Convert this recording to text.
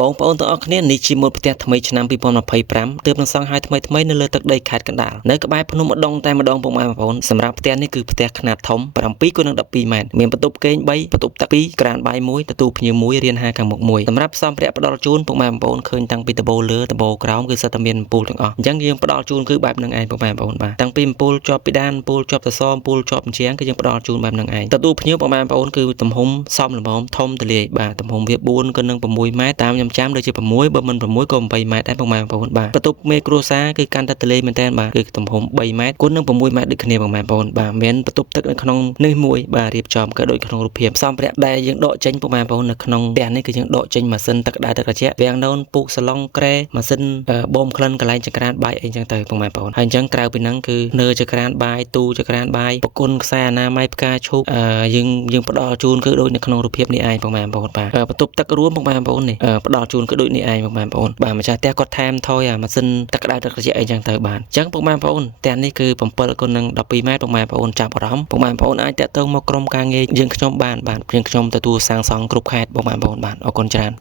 បងប្អូនទាំងអស់គ្នានេះជាមុនផ្ទះថ្មីឆ្នាំ2025ទើបនឹងសង់ហើយថ្មីនៅលើទឹកដីខេត្តកណ្ដាលនៅក្បែរភ្នំឧដុង្គតែម្ដងបងប្អូនសម្រាប់ផ្ទះនេះគឺផ្ទះខ្នាតធំ7 x 12 ម៉ែត្រមានបន្ទប់គេង3បន្ទប់ទឹក2ក្រានបាយ1ទទួលភ្ញៀវ1រៀន5ខាងមុខ1សម្រាប់សម្ភារៈផ្ដល់ជូនបងប្អូនឃើញតាំងពីដំបូលលើដំបូលក្រោមគឺសិតតែមានអំពូលទាំងអស់អញ្ចឹងយើងផ្ដល់ជូនគឺបែបហ្នឹងឯងបងប្អូនបាទតាំងពីអំពូលជាប់ពីដានអំពូលជាប់សសរអំពូលជាប់បញ្ជាំងគឺយើងផ្ដល់ជូនបែបហ្នឹងឯងទទួលភ្ញៀវបងប្អូនគឺទំហំសមល្មមធំទលាយបាទទំហំវា4 x 6 ម៉ែត្រតាមខ្ញុំចាំដូចជា6បើមិន6ក៏8ម៉ែត្រដែរបងប្អូនបាទបន្ទប់មេគ្រួសារគឺកាន់តែទលាយមែនតើបាទគឺទំហំ3ម៉ែត្រគុណនឹង6ម៉ែត្រដូចគ្នាបងប្អូនបាទមានបន្ទប់ទឹកនៅក្នុងនេះមួយបាទរៀបចំក៏ដូចក្នុងរូបភាពសម្ភារៈដែលយើងដកចេញបងប្អូននៅក្នុងផ្ទះនេះគឺយើងដកចេញម៉ាស៊ីនទឹកក្តៅទឹកត្រជាក់វាំងដូនពូកសាឡុងក្រែម៉ាស៊ីនបូមក្លិនកន្លែងចង្ក្រានបាយអីចឹងទៅបងប្អូនហើយអញ្ចឹងក្រៅពីហ្នឹងគឺនៅចង្ក្រានបាយទូចង្ក្រានបាយប្រគុណខ្សែអនាម័យផ្កាឈូកយើងផ្ដល់ជូនគឺដូចនៅក្នុងរូបភាពនេះឯងបងប្អូនបាទបន្ទប់ទឹករួមបងប្អូននេះផ្ដល់ជូនគឺដូចនេះឯងបងប្អូនបាទម្ចាស់ផ្ទះគាត់ថែមថយអាម៉ាស៊ីនទឹកក្តៅទឹកត្រជាក់អីចឹងទៅបានអញ្ចឹងបងប្អូនផ្ទះនេះគឺ7 x 12 ម៉ែត្របងប្អូនចាប់អារម្មណ៍បងប្អូនអាចតាក់ទងមកក្រុមការងារយើងខ្ញុំបានបាទយើងខ្ញុំទទួលសាងសង់គ្រប់ខេត្តបងប្អូនបាទអរគុណច្រើន